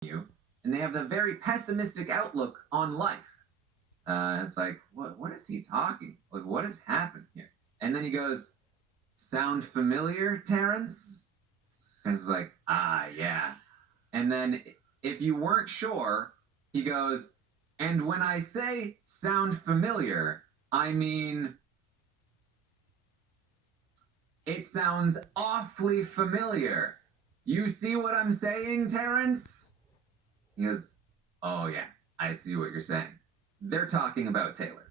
you, and they have a very pessimistic outlook on life. It's like, what is he talking? Like, what has happened here? And then he goes, "Sound familiar, Terrence?" And it's like, ah, yeah. And then if you weren't sure, he goes, "And when I say sound familiar, I mean it sounds awfully familiar. You see what I'm saying, Terrence?" He goes, "Oh, yeah, I see what you're saying. They're talking about Taylor."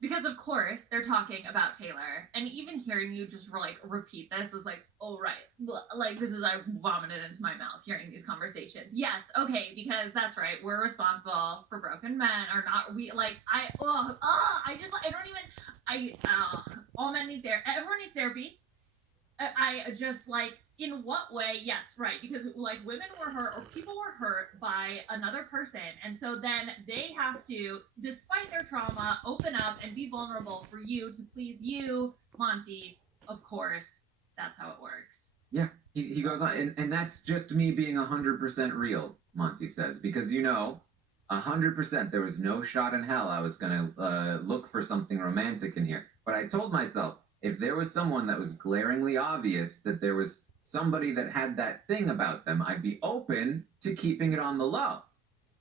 Because of course they're talking about Taylor, and even hearing you just like repeat this was like, oh right, like this is I vomited into my mouth hearing these conversations. Yes, okay, because that's right, we're responsible for broken men, or not we like I just I don't even all men need therapy. Everyone needs therapy. I just like, in what way? Yes, right, because like women were hurt or people were hurt by another person, and so then they have to, despite their trauma, open up and be vulnerable for you to please you, Monty. Of course, that's how it works. Yeah, he goes on, and that's just me being 100% real, Monty says, because 100% there was no shot in hell I was going to look for something romantic in here. But I told myself, if there was someone that was glaringly obvious that there was somebody that had that thing about them, I'd be open to keeping it on the low.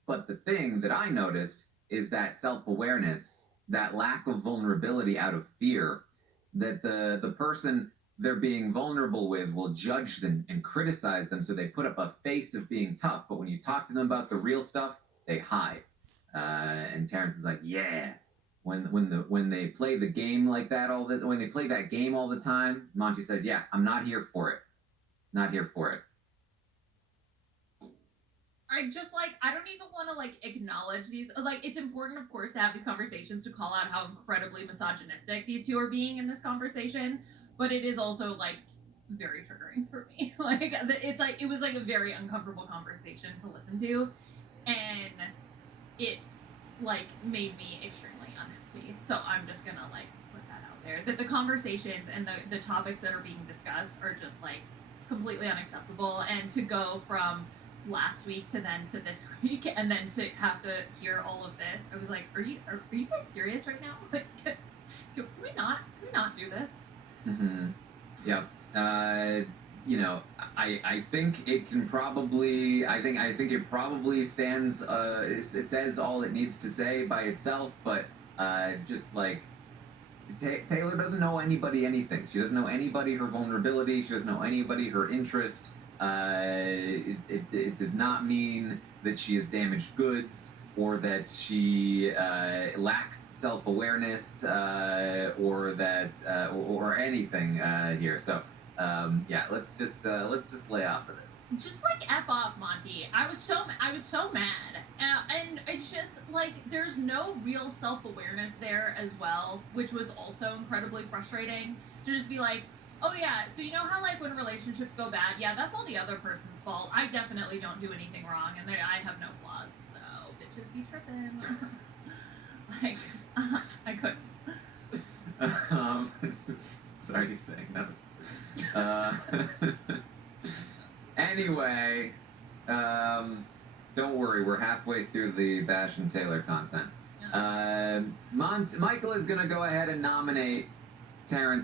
But the thing that I noticed is that self awareness, that lack of vulnerability out of fear, that the person they're being vulnerable with will judge them and criticize them, so they put up a face of being tough. But when you talk to them about the real stuff, they hide. And Terrence is like, yeah. When they play the game like that when they play that game all the time, Monty says, yeah, I'm not here for it. Not here for it. I just like, I don't even want to like acknowledge these. Like, it's important, of course, to have these conversations to call out how incredibly misogynistic these two are being in this conversation, but it is also like very triggering for me. Like, it's like it was like a very uncomfortable conversation to listen to, and it like made me extremely unhappy. So I'm just gonna like put that out there, that the conversations and the topics that are being discussed are just like completely unacceptable. And to go from last week to then to this week, and then to have to hear all of this, I was like, are you guys serious right now? Like, can we not do this? Mm-hmm. Yep. I think it can probably. I think it probably stands. It says all it needs to say by itself, but just like Taylor doesn't know anybody anything. She doesn't know anybody her vulnerability. She doesn't know anybody her interest. It does not mean that she has damaged goods, or that she lacks self awareness, or anything here. So yeah, let's just lay off of this. Just like f off, Monty. I was so mad, and it's just like there's no real self awareness there as well, which was also incredibly frustrating. To just be like, oh yeah, so you know how like when relationships go bad, yeah, that's all the other person's fault. I definitely don't do anything wrong, and I have no flaws. So bitches be tripping. Like, I couldn't. Sorry to say that was. Uh, anyway, don't worry, we're halfway through the Bash and Taylor content. Michael is gonna go ahead and nominate Terrence